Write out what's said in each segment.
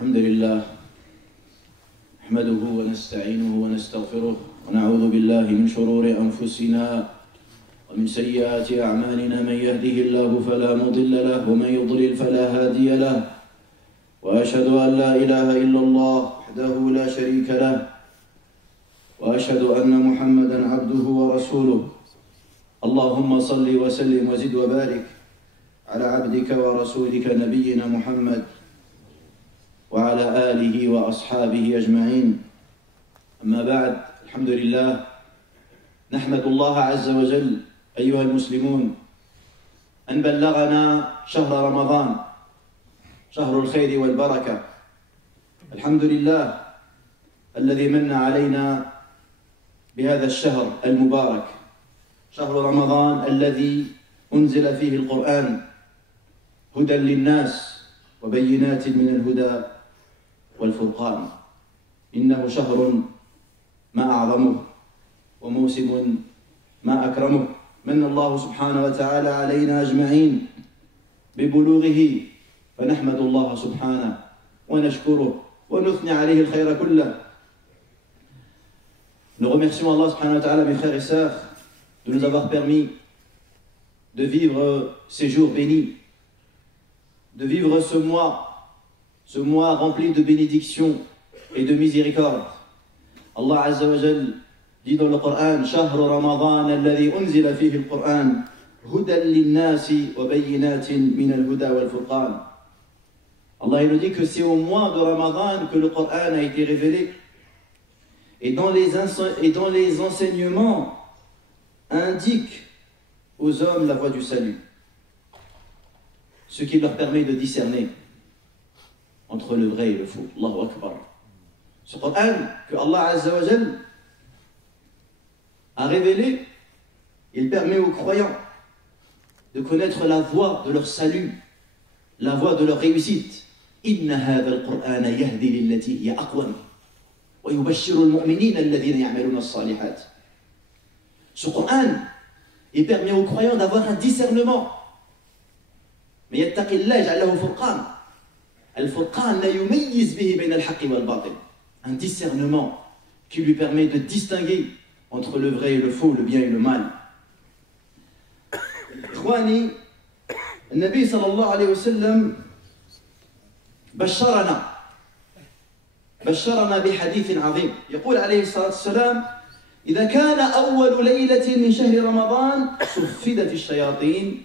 الحمد لله نحمده ونستعينه ونستغفره ونعوذ بالله من شرور أنفسنا ومن سيئات أعمالنا. من يهده الله فلا مضل له ومن يضلل فلا هادي له، وأشهد أن لا إله إلا الله وحده لا شريك له، وأشهد أن محمدا عبده ورسوله. اللهم صل وسلم وزد وبارك على عبدك ورسولك نبينا محمد وعلى آله وأصحابه أجمعين. أما بعد، الحمد لله، نحمد الله عز وجل أيها المسلمون أن بلغنا شهر رمضان، شهر الخير والبركة. الحمد لله الذي من علينا بهذا الشهر المبارك، شهر رمضان الذي أنزل فيه القرآن هدى للناس وبينات من الهدى والفرقان. إنه شهر ما أعظمه وموسم ما أكرمه. من الله سبحانه وتعالى علينا أجمعين ببلوغه، فنحمد الله سبحانه ونشكره ونثني عليه الخير كله. Nous remercions Allah subhanahu wa ta'ala, mes frères et sœurs, de nous avoir permis de vivre ces jours bénis, de vivre ce mois rempli de bénédictions et de miséricorde. Allah Azza wa Jal dit dans le Coran: Shahr Ramadan alladhi unzila fihi al-Quran hudan lin-nasi wa bayyinatin min al-huda wal-furqan. Allah nous dit que c'est au mois de Ramadan que le Coran a été révélé, et dans les enseignements indique aux hommes la voie du salut, ce qui leur permet de discerner entre le vrai et le faux. Allahu Akbar. Ce Coran que Allah Azza wa Jal a révélé, il permet aux croyants de connaître la voie de leur salut, la voie de leur réussite. Inna hadha al-Qur'ana yahdi lillati hiya aqwam wa yubashshiru al-mu'minina alladhina ya'maluna as-salihat. Ce Coran, il permet aux croyants d'avoir un discernement. Mais yattaqillah yaj'al lahu furqan. Al-furqan la yumayyiz bihi bayna al-haqqi wal-batil. Un discernement qui lui permet de distinguer entre le vrai et le faux, le bien et le mal. Ikhwani, النبي صلى الله عليه وسلم بشرنا بحديث عظيم. يقول عليه الصلاة والسلام: إذا كان أول ليلة من شهر رمضان صفدت الشياطين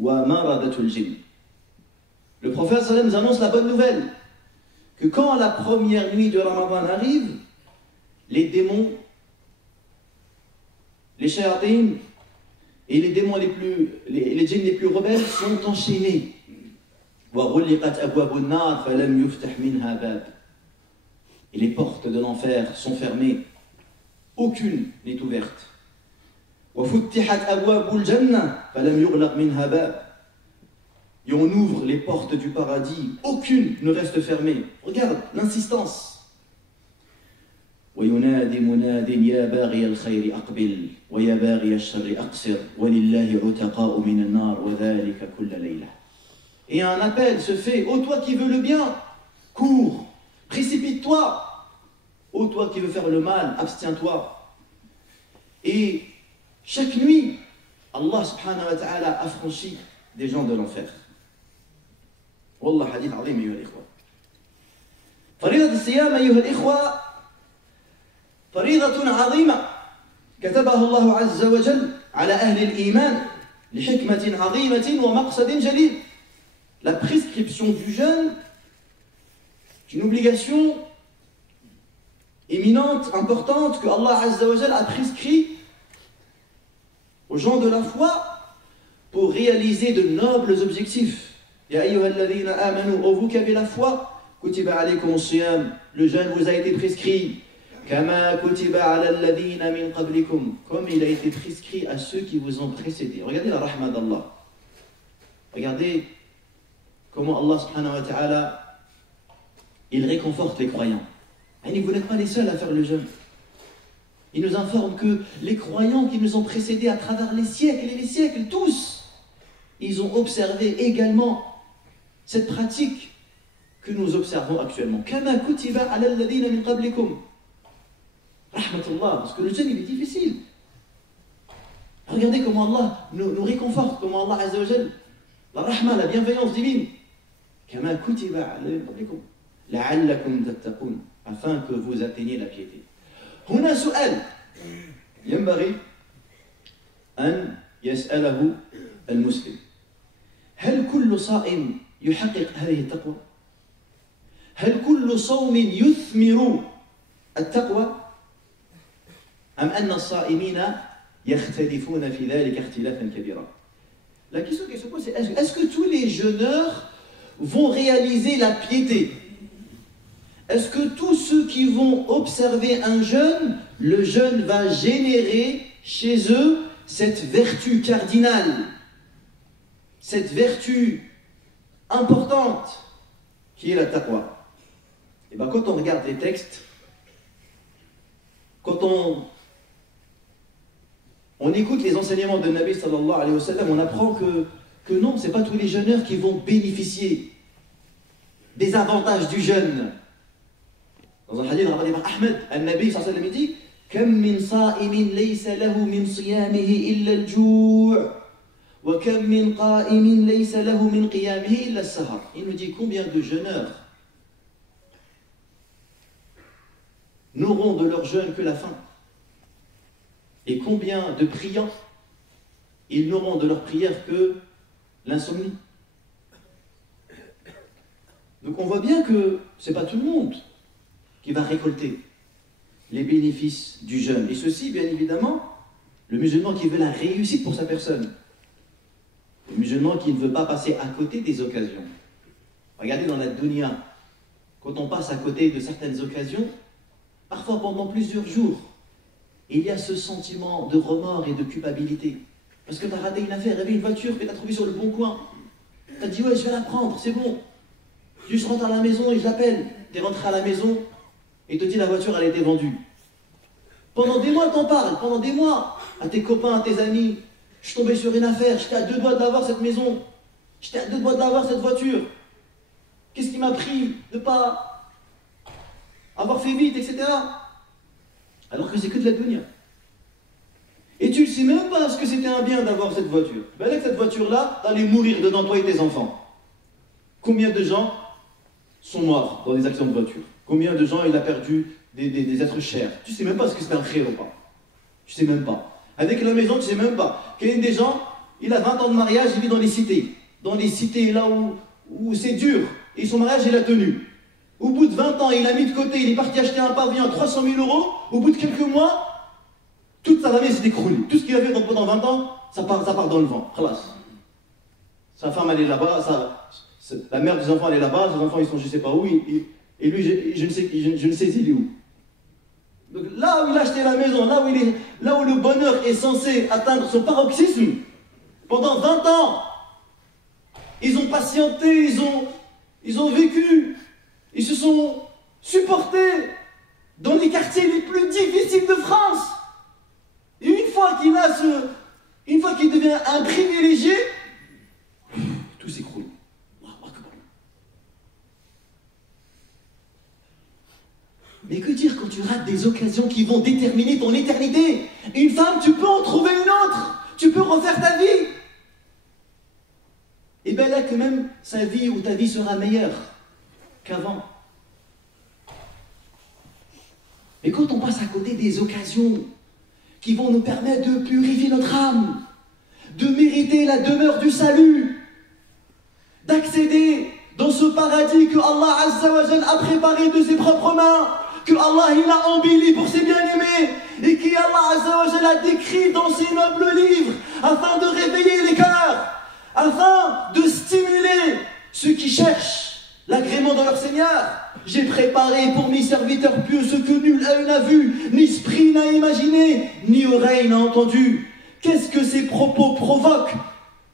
ومردت الجن. Le prophète sallam nous annonce la bonne nouvelle que quand la première nuit de Ramadan arrive, les démons, les shayatines et les démons les djinns les plus rebelles sont enchaînés. وغلقت أبواب النار فلم يفتح منها باب. Et les portes de l'enfer sont fermées, aucune n'est ouverte. وفتحت أبواب الجنة فلم يغلق منها باب. Et on ouvre les portes du paradis, aucune ne reste fermée. Regarde l'insistance. وينادي مناد يا باغي الخير أقبل ويا باغي الشر أقصر ولله عتقاء من النار وذلك كل ليلة. Et un appel se fait: ô toi qui veux le bien, cours, précipite-toi. Ô toi qui veux faire le mal, abstiens-toi. Et chaque nuit, Allah subhanahu wa ta'ala affranchit des gens de l'enfer. Wallah, hadith azim, ayyuha al-ikhwa. فريضة الصيام أيها الإخوة فريضة عظيمة كتبها الله عز وجل على أهل الإيمان لحكمة عظيمة ومقصد جليل. La prescription du jeûne est une obligation éminente, importante, que Allah Azza wa Jal a prescrit aux gens de la foi pour réaliser de nobles objectifs. Ya ayyuhalladhina amanu, ô vous qui avez la foi, kutiba alaykum as-siyam, le jeûne vous a été prescrit, kama kutiba ala alladhina min qablikum, comme il a été prescrit à ceux qui vous ont précédés. Regardez la rahma d'Allah. Regardez comment Allah subhanahu wa ta'ala, il réconforte les croyants. Et vous n'êtes pas les seuls à faire le jeûne. Il nous informe que les croyants qui nous ont précédés à travers les siècles et les siècles, tous, ils ont observé également cette pratique que nous observons actuellement. Kama kutiba ala alladhina min qablikum. Rahmatullah, parce que le jeûne il est difficile. Regardez comment Allah nous réconforte, comment Allah Azza wa Jal, la rahma, la bienveillance divine. Kama kutiba ala alladhina min qablikum. La'allakum tattaqun, afin que vous atteigniez la piété. هنا سؤال ينبغي أن يسأله المسلم. هل كل صائم يحقق هذه التقوى؟ هل كل صوم يثمر التقوى؟ أم أن الصائمين يختلفون في ذلك اختلافا كبيرا؟ La question qui se pose, c'est est-ce que tous les jeûneurs vont réaliser la piété? Est-ce que tous ceux qui vont observer un jeûne, le jeûne va générer chez eux cette vertu cardinale, cette vertu importante qui est la taqwa? Et bien quand on regarde les textes, quand on écoute les enseignements de Nabi sallallahu alayhi wa sallam, on apprend que non, ce n'est pas tous les jeûneurs qui vont bénéficier des avantages du jeûne. Dans un hadith rapporté par Ahmed, Nabi sallallahu alayhi wa sallam dit كم من صائم ليس له من صيامه إلا الجوع وكم من قائم ليس له من قيامه إلا السهر. Il nous dit combien de jeûneurs n'auront de leur jeûne que la faim, et combien de priants ils n'auront de leur prière que l'insomnie. Donc on voit bien que ce n'est pas tout le monde qui va récolter les bénéfices du jeûne. Et ceci, bien évidemment, le musulman qui veut la réussite pour sa personne. Le musulman qui ne veut pas passer à côté des occasions. Regardez dans la dunya, quand on passe à côté de certaines occasions, parfois pendant plusieurs jours, il y a ce sentiment de remords et de culpabilité. Parce que tu as raté une affaire, il y avait une voiture que tu as trouvée sur le bon coin. Tu as dit, ouais, je vais la prendre, c'est bon. Je rentre à la maison et je l'appelle. Tu es rentré à la maison et te dit, la voiture, elle a été vendue. Pendant des mois, t'en parles, pendant des mois, à tes copains, à tes amis. Je suis tombé sur une affaire, j'étais à 2 doigts d'avoir cette maison. J'étais à 2 doigts d'avoir cette voiture. Qu'est-ce qui m'a pris de ne pas avoir fait vite, etc. Alors que c'est que de la dunya. Et tu ne sais même pas ce que c'était un bien d'avoir cette voiture. Ben avec cette voiture-là, tu allais mourir dedans, toi et tes enfants. Combien de gens sont morts dans des accidents de voiture? Combien de gens il a perdu des êtres chers? Tu ne sais même pas ce que c'est un khayr ou pas. Tu ne sais même pas. Avec la maison, tu ne sais même pas. Qu'il y a des gens, il a 20 ans de mariage, il vit dans les cités. Dans les cités là où c'est dur. Et son mariage, il a tenu. Au bout de 20 ans, il a mis de côté, il est parti acheter un pavillon à 300 000 €. Au bout de quelques mois, toute sa famille s'est écroulée. Tout ce qu'il avait pendant 20 ans, ça part dans le vent. Khalas. Sa femme, elle est là-bas, la mère des enfants, elle est là-bas, ses enfants, ils sont je ne sais pas où, et lui, je ne sais il est où. Donc là où il a acheté la maison, là où le bonheur est censé atteindre son paroxysme, pendant 20 ans, ils ont patienté, ils ont vécu, ils se sont supportés dans les quartiers les plus difficiles de France. Et une fois qu'il devient un privilégié, tout s'écroule. Mais que dire quand tu rates des occasions qui vont déterminer ton éternité? Une femme, tu peux en trouver une autre. Tu peux refaire ta vie. Et bien là que même sa vie ou ta vie sera meilleure qu'avant. Mais quand on passe à côté des occasions qui vont nous permettre de purifier notre âme, de mériter la demeure du salut, d'accéder dans ce paradis que Allah Azza wa Jal a préparé de ses propres mains, que Allah il a embelli pour ses bien-aimés, et qui Allah Azza wa Jal a décrit dans ses nobles livres, afin de réveiller les cœurs, afin de stimuler ceux qui cherchent l'agrément de leur Seigneur. J'ai préparé pour mes serviteurs pieux ce que nul œil n'a vu, ni esprit n'a imaginé, ni oreille n'a entendu. Qu'est-ce que ces propos provoquent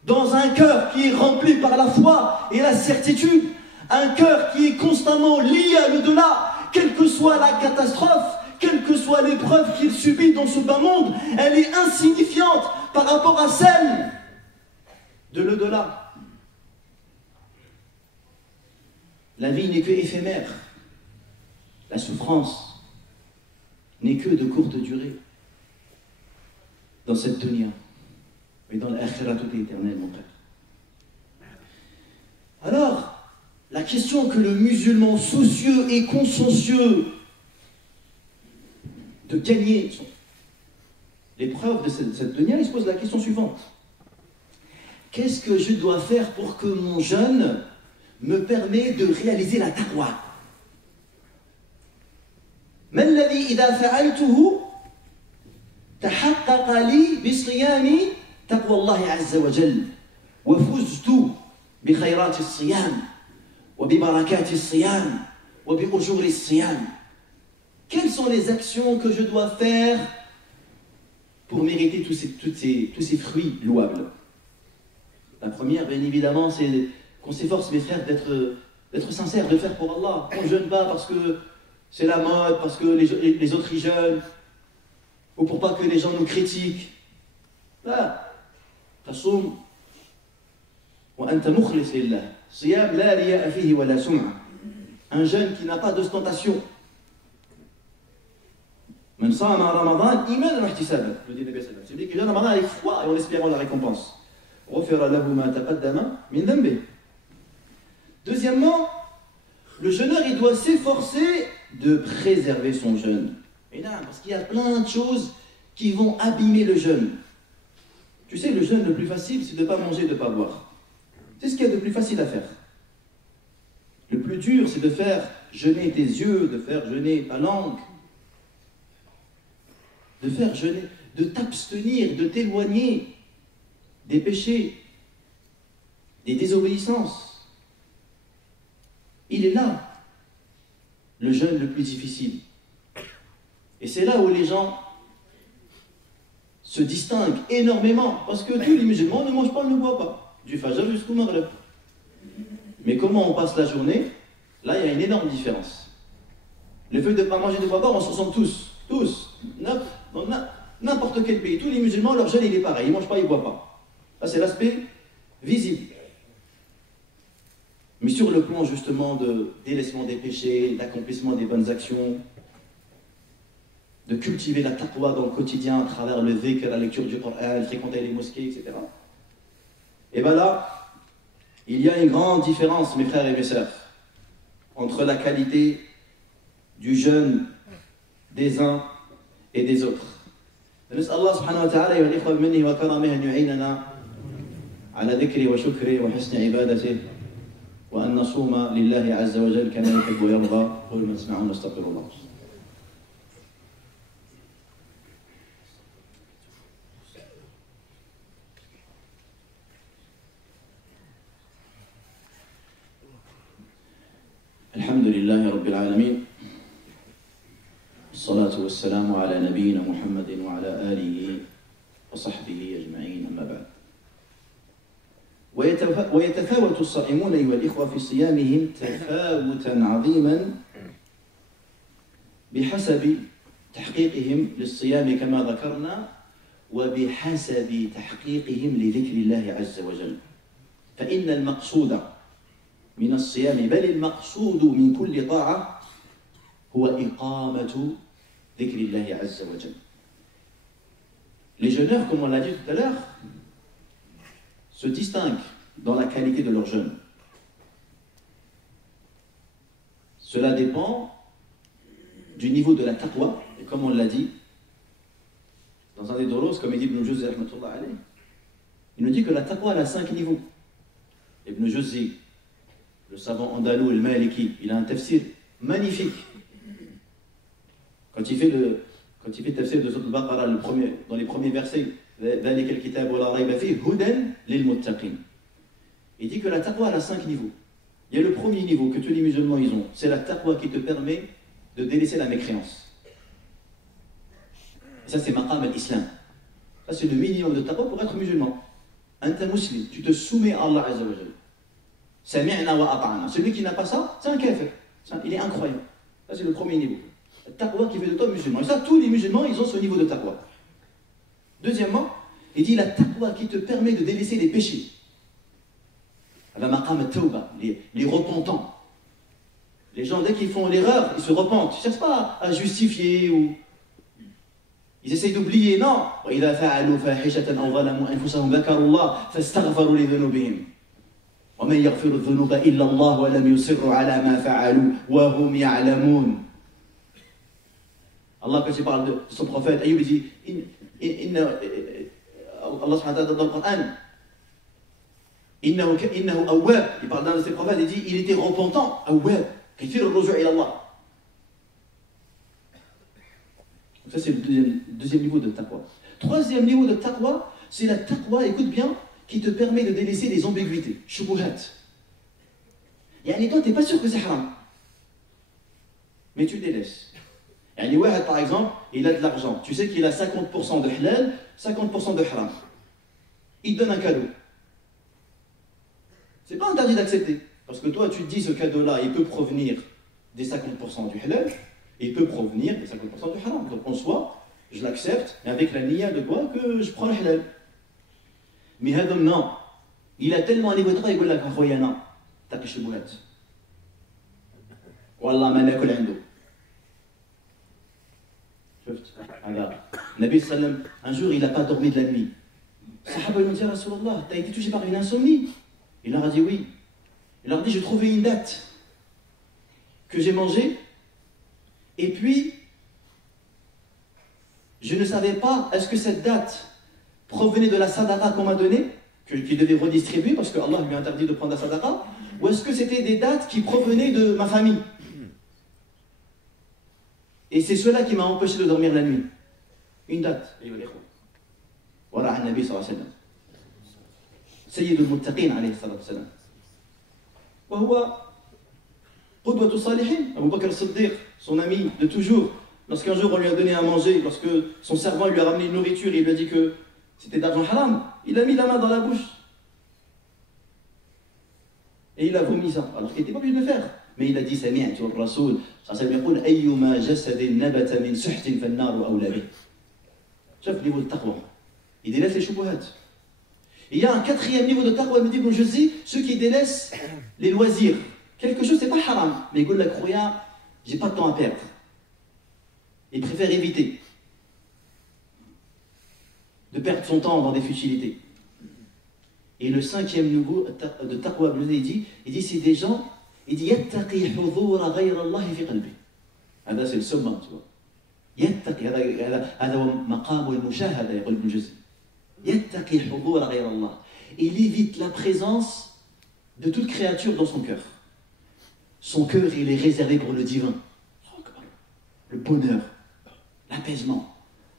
dans un cœur qui est rempli par la foi et la certitude, un cœur qui est constamment lié à l'au-delà, quelle que soit la catastrophe, quelle que soit l'épreuve qu'il subit dans ce bas monde, elle est insignifiante par rapport à celle de l'au-delà. la vie n'est que éphémère. La souffrance n'est que de courte durée. Dans cette dunya. Mais dans l'akhira, tout est éternel, mon frère. Alors, la question que le musulman soucieux et consciencieux de gagner l'épreuve de cette dunya, il se pose la question suivante. Qu'est-ce que je dois faire pour que mon jeûne me permette de réaliser la taqwa? ما الذي إذا فعلته تحقق لي بصيام تقوى الله عز وجل وفزت بخيرات الصيام وببركات الصيام وبأجور الصيام. Quelles sont les actions que je dois faire pour mériter tous ces fruits louables? La première, bien évidemment, c'est qu'on s'efforce, mes frères, d'être sincère, de faire pour Allah. On ne jeûne pas parce que c'est la mode, parce que les autres y jeûnent, ou pour pas que les gens nous critiquent. Là, تصوم وأنت مخلص لله. صيام لا رياء فيه ولا سمعة. Un jeûne qui n'a pas d'ostentation. من صام رمضان إيمانا واحتسابا. Le dit Nabi sallallahu alayhi wa sallam. Celui qui jeûne Ramadan avec foi et en espérant la récompense. غفر له ما تقدم من ذنبه. Deuxièmement, le jeûneur, il doit s'efforcer de préserver son jeûne. Et là, parce qu'il y a plein de choses qui vont abîmer le jeûne. Tu sais, le jeûne le plus facile, c'est de ne pas manger, de ne pas boire. C'est ce qu'il y a de plus facile à faire. Le plus dur, c'est de faire jeûner tes yeux, de faire jeûner ta langue, de faire jeûner, de t'abstenir, de t'éloigner des péchés, des désobéissances. Il est là, le jeûne le plus difficile. Et c'est là où les gens se distinguent énormément, parce que tous les musulmans ne mangent pas, ne boivent pas, du Fajr jusqu'au Maghreb. Mais comment on passe la journée? Là, il y a une énorme différence. Le fait de ne pas manger, de ne pas boire, on se ressemble tous, dans n'importe quel pays. Tous les musulmans, leur jeûne, il est pareil, ils ne mangent pas, ils ne boivent pas. Ça, c'est l'aspect visible. Mais sur le plan, justement, de délaissement des péchés, d'accomplissement des bonnes actions, de cultiver la taqwa dans le quotidien à travers le dhikr, la lecture du Coran, fréquenter les mosquées, etc. Et bien là, il y a une grande différence, mes frères et mes sœurs, entre la qualité du jeûne des uns et des autres. نسأل الله سبحانه وتعالى أيها الإخوة بمنه وكرمه أن يعيننا على ذكره وشكره وحسن عبادته وأن نصوم لله عز وجل كما يحب ويرضى. قولوا ما تسمعون واستغفر الله. الحمد لله رب العالمين والصلاة والسلام على نبينا محمد وعلى آله وصحبه أجمعين أما بعد. ويتفاوت الصائمون أيها الإخوة في صيامهم تفاوتا عظيما بحسب تحقيقهم للصيام كما ذكرنا وبحسب تحقيقهم لذكر الله عز وجل. فإن المقصود من الصيام بل المقصود من كل طاعة هو إقامة ذكر الله عز وجل. Les jeûneurs, comme on l'a dit tout à l'heure, se distinguent dans la qualité de leur jeûne. Cela dépend du niveau de la taqwa, et comme on l'a dit, dans un des doros, comme dit Ibn Juzzi, il nous dit que la taqwa a 5 niveaux. Ibn Juzzi, le savant andalou et le maliki, il a un tafsir magnifique. Quand il fait le tafsir de Sourate Al-Baqarah, dans les premiers versets, il dit que la taqwa a 5 niveaux. Il y a le premier niveau que tous les musulmans ils ont, c'est la taqwa qui te permet de délaisser la mécréance. Et ça c'est maqam al-islam. Ça c'est le minimum de taqwa pour être musulman. Anta muslim, tu te soumets à Allah Azza wa Jalla. Sami'na wa ata'na. Celui qui n'a pas ça, c'est un kafir. Il est incroyable. Ça c'est le premier niveau. La taqwa qui fait de toi musulman. Et ça, tous les musulmans, ils ont ce niveau de taqwa. Deuxièmement, il dit la taqwa qui te permet de délaisser les péchés. La maqam al-tawba, les repentants. Les gens, dès qu'ils font l'erreur, ils se repentent. Ils ne cherchent pas à justifier ou... Ils essayent d'oublier, non. وَإِذَا فَعَلُوا فَاحِشَةً أَوْ ظَلَمُوا أَنفُسَهُمْ ذَكَرُوا اللَّهَ فَاسْتَغْفَرُوا لِذُنُوبِهِمْ وَمَنْ يَغْفِرُ الذُّنُوبَ إِلَّا اللَّهُ وَلَمْ يُصِرُّوا عَلَى مَا فَعَلُوا وَهُمْ يَعْلَمُونَ. Allah, quand il parle de son prophète, Ayyub dit, Allah subhanahu wa ta'ala dans le Coran, innahu awwab, il parle d'un de ses prophètes, il dit, il était repentant, awwab, kathir al-ruju' ila Allah. Ça c'est le deuxième niveau de taqwa. Troisième niveau de taqwa, c'est la taqwa, écoute bien, qui te permet de délaisser les ambiguïtés, shubuhat. Yani toi, tu n'es pas sûr que c'est haram, mais tu délaisses. Yani Wahad, par exemple, il a de l'argent, tu sais qu'il a 50% de halal, 50% de haram. Il te donne un cadeau. C'est pas interdit d'accepter, parce que toi, tu te dis ce cadeau-là, il peut provenir des 50% du halal, il peut provenir des 50% du haram. Donc en soi, je l'accepte, mais avec la niya de quoi que je prends le halal. Mais Hadam, non. Il a tellement un niveau de droit, il dit la khoyana, t'as shubuhat. Wallah, ma nakul عنده. شفت هذا النبي صلى الله عليه وسلم un jour il n'a pas dormi de la nuit. Sahaba lui ont dit Rasulallah, t'as été touché par une insomnie? Il leur a dit oui. Il leur a dit j'ai trouvé une date que j'ai mangée et puis je ne savais pas est-ce que cette date provenait de la sadaqa qu'on m'a donnée, qu'il devait redistribuer parce que Allah lui a interdit de prendre la sadaqa, ou est-ce que c'était des dates qui provenaient de ma famille? Et c'est cela qui m'a empêché de dormir la nuit. Une date. Voilà un Nabi sallallahu alayhi wa sallam. Sayyidul Muttaqin alayhi sallallahu alayhi wa sallam. وهو قدوة الصالحين. Abu Bakr as-Siddiq, son ami de toujours, lorsqu'un jour on lui a donné à manger, lorsque son servant lui a ramené une nourriture et il lui a dit que c'était d'argent haram, il a mis la main dans la bouche. Et il a vomi ça, alors qu'il n'était pas obligé de le faire. Mais il a dit Sami'tu ar-Rasul, ça veut dire ayyuma jasadin nabata min suhtin fan-nar awla bih. Chef le niveau de taqwa. Il délaisse les shubuhat. Il y a un quatrième niveau de taqwa, il me dit bon je sais, ceux qui délaissent les loisirs. Quelque chose c'est pas haram, mais il dit la croyant, j'ai pas de temps à perdre. Il préfère éviter de perdre son temps dans des futilités. Et le cinquième niveau de taqwa, il dit c'est des gens, il dit yattaqi hudura ghayra Allah fi qalbi. هذا c'est le summum, tu vois. يتقي هذا هو مقام المشاهدة يقول ابن جزي. يتقي حضور غير الله. Il évite la présence de toute créature dans son cœur. Son cœur, il est réservé pour le divin. Le bonheur, l'apaisement.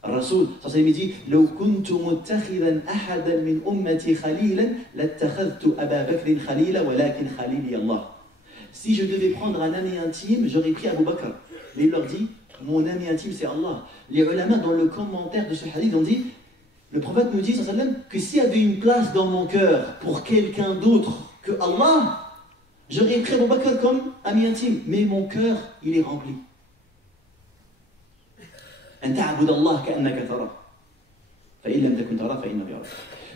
الرسول صلى الله عليه وسلم dit لو كنت متخذا أحدا من أمتي خليلا لاتخذت أبا بكر خليلا ولكن خليلي الله. Si je devais prendre un ami intime, j'aurais pris Abu Bakr. Mais il leur dit, mon ami intime c'est Allah. Les ulama dans le commentaire de ce hadith ont dit, le prophète nous dit sallallahu alayhi wa sallam, que s'il y avait une place dans mon cœur pour quelqu'un d'autre que Allah, j'aurais pris Abu Bakr comme ami intime. Mais mon cœur, il est rempli.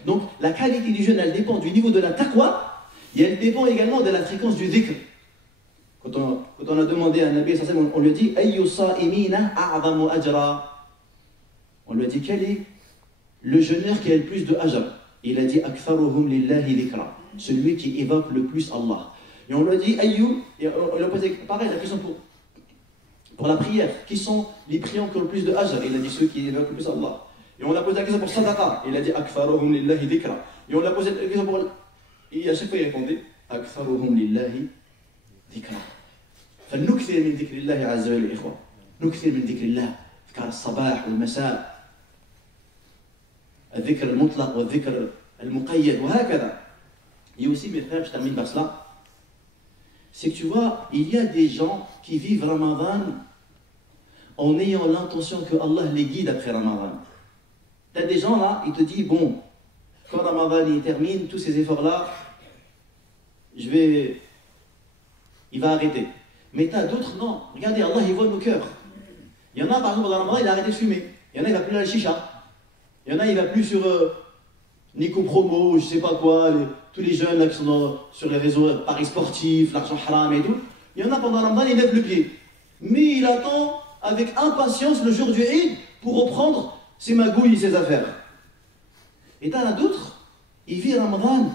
Donc la qualité du jeûne, elle dépend du niveau de la taqwa et elle dépend également de la fréquence du dhikr. Quand on a demandé à Nabi, on lui a dit Ayyu sa'imina a'zamu ajra. On lui a dit quel est le jeûneur qui a le plus de ajr? Il a dit Aktharuhum lillahi dhikra, celui qui évoque le plus Allah. Et on lui a dit Ayyu, et on lui a posé pareil la question pour la prière, qui sont les priants qui ont le plus de ajr? Il a dit ceux qui évoquent le plus Allah. Et on l'a posé la question pour sadaqa, il a dit Aktharuhum lillahi dhikra. Et on l'a posé la question pour. Et à chaque fois il répondait Aktharuhum lillahi dhikra. فلنكثر من ذكر الله عز وجل إخوة. نكثر من ذكر الله، أذكار الصباح والمساء، الذكر المطلق والذكر المقيد وهكذا. Et aussi mes frères, je termine par cela, c'est que tu vois, il y a des gens qui vivent Ramadan en ayant l'intention que Allah les guide après Ramadan. Tu as des gens là, ils te disent bon, quand Ramadan il termine, tous ces efforts là, il va arrêter. Mais tu as d'autres, non. Regardez, Allah, il voit nos cœurs. Il y en a, par exemple, dans Ramadan, il a arrêté de fumer. Il y en a, il ne va plus à la chicha. Il y en a, il ne va plus sur Nico Promo, je ne sais pas quoi, tous les jeunes là, qui sont sur les réseaux paris sportifs, l'argent haram et tout. Il y en a pendant Ramadan, il lève le pied. Mais il attend avec impatience le jour du Eid pour reprendre ses magouilles et ses affaires. Et t'en as d'autres, il vit Ramadan.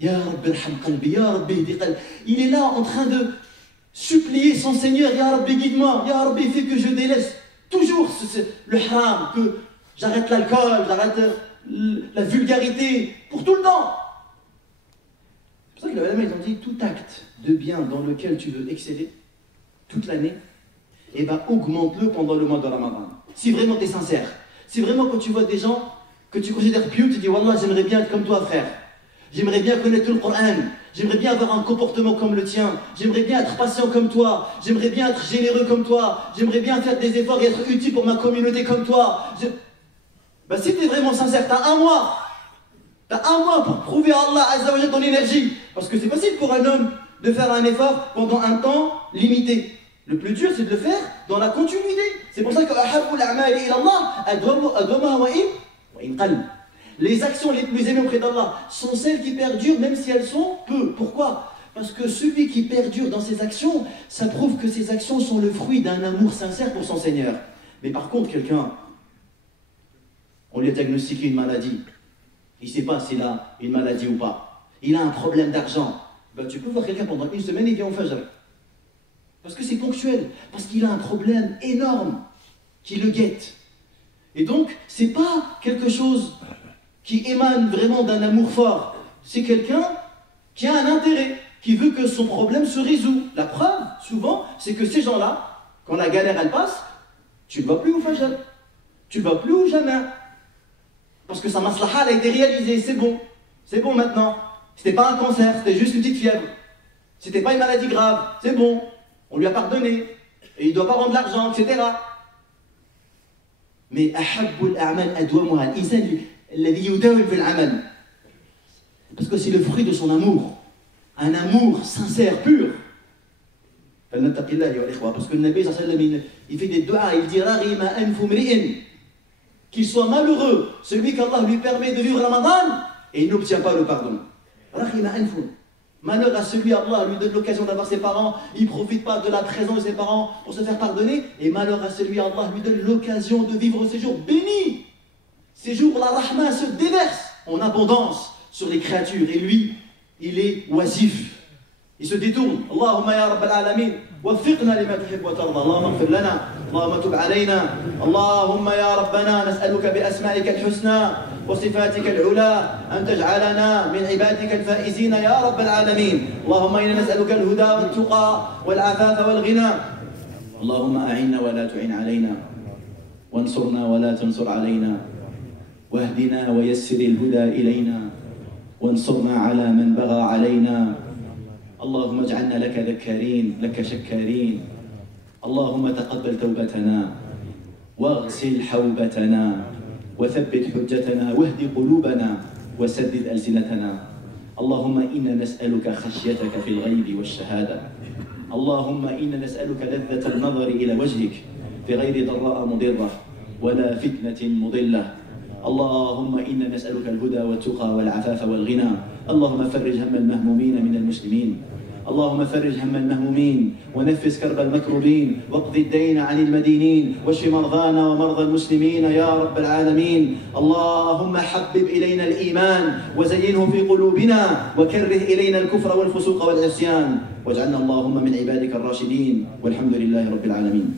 Ya Rabbi irham qalbi, Ya Rabbi ihdi qalbi. Il est là en train de supplier son Seigneur, Ya Rabbi guide-moi, Ya Rabbi fais que je délaisse toujours le haram, que j'arrête l'alcool, j'arrête la vulgarité, pour tout le temps. C'est pour ça que les ulama ils ont dit, tout acte de bien dans lequel tu veux exceller, toute l'année, et ben augmente-le pendant le mois de Ramadan. Si vraiment tu es sincère, si vraiment quand tu vois des gens que tu considères pieux, tu dis Wallah, j'aimerais bien être comme toi, frère. J'aimerais bien connaître le Coran. J'aimerais bien avoir un comportement comme le tien. J'aimerais bien être patient comme toi. J'aimerais bien être généreux comme toi. J'aimerais bien faire des efforts et être utile pour ma communauté comme toi. Ben, si tu es vraiment sincère, tu as un mois. Tu as un mois pour prouver à Allah Azza wa Jalla ton énergie. Parce que c'est facile pour un homme de faire un effort pendant un temps limité. Le plus dur, c'est de le faire dans la continuité. C'est pour ça que les actions les plus aimées auprès d'Allah sont celles qui perdurent, même si elles sont peu. Pourquoi? Parce que celui qui perdure dans ses actions, ça prouve que ses actions sont le fruit d'un amour sincère pour son Seigneur. Mais par contre, quelqu'un, on lui a diagnostiqué une maladie. Il ne sait pas s'il a une maladie ou pas. Il a un problème d'argent. Ben, tu peux voir quelqu'un pendant une semaine, il vient au Fajr. Parce que c'est ponctuel. Parce qu'il a un problème énorme qui le guette. Et donc, ce n'est pas quelque chose qui émane vraiment d'un amour fort. C'est quelqu'un qui a un intérêt, qui veut que son problème se résout. La preuve, souvent, c'est que ces gens-là, quand la galère elle passe, tu ne vas plus au Fajr. Tu ne vas plus au Jama. Parce que sa maslaha a été réalisée, c'est bon. C'est bon maintenant. C'était pas un cancer, c'était juste une petite fièvre. C'était pas une maladie grave, c'est bon. On lui a pardonné. Et il ne doit pas rendre l'argent, etc. Mais ahabbul a'mal adwamuha, al-insan alladhi yudawim fil amal. Parce que c'est le fruit de son amour. Un amour sincère, pur. Parce que le Nabi sallallahu alayhi wa sallam, il fait des doigts, il dit Rarima anfu mri'in. Qu'il soit malheureux, celui qu'Allah lui permet de vivre Ramadan et il n'obtient pas le pardon. Rarima anfu. Malheur à celui, Allah lui donne l'occasion d'avoir ses parents, il ne profite pas de la présence de ses parents pour se faire pardonner, et malheur à celui, Allah lui donne l'occasion de vivre ces jours bénis. Ces jours où la rahma se déverse en abondance sur les créatures, et lui, il est oisif. Il se détourne. Allahumma ya Rabbal Alamin, وفقنا لما تحب وترضى. اللهم اغفر لنا، اللهم تب علينا، اللهم يا ربنا نسألك بأسمائك الحسنى وصفاتك العلى أن تجعلنا من عبادك الفائزين يا رب العالمين. اللهم إنا نسألك الهدى والتقى والعفاف والغنى. اللهم أعنا ولا تعن علينا، وانصرنا ولا تنصر علينا، واهدنا ويسر الهدى إلينا، وانصرنا على من بغى علينا. اللهم اجعلنا لك ذكارين لك شكارين. اللهم تقبل توبتنا واغسل حوبتنا وثبت حجتنا واهد قلوبنا وسدد ألسنتنا. اللهم إنا نسألك خشيتك في الغيب والشهادة. اللهم إنا نسألك لذة النظر إلى وجهك في غير ضراء مضرة ولا فتنة مضلة. اللهم إنا نسألك الهدى والتقى والعفاف والغنى. اللهم فرج هم المهمومين من المسلمين. اللهم فرج هم المهمومين ونفس كرب المكروبين واقض الدين عن المدينين واشف مرضانا ومرضى المسلمين يا رب العالمين. اللهم حبب إلينا الإيمان وزينه في قلوبنا وكره إلينا الكفر والفسوق والعصيان واجعلنا اللهم من عبادك الراشدين والحمد لله رب العالمين.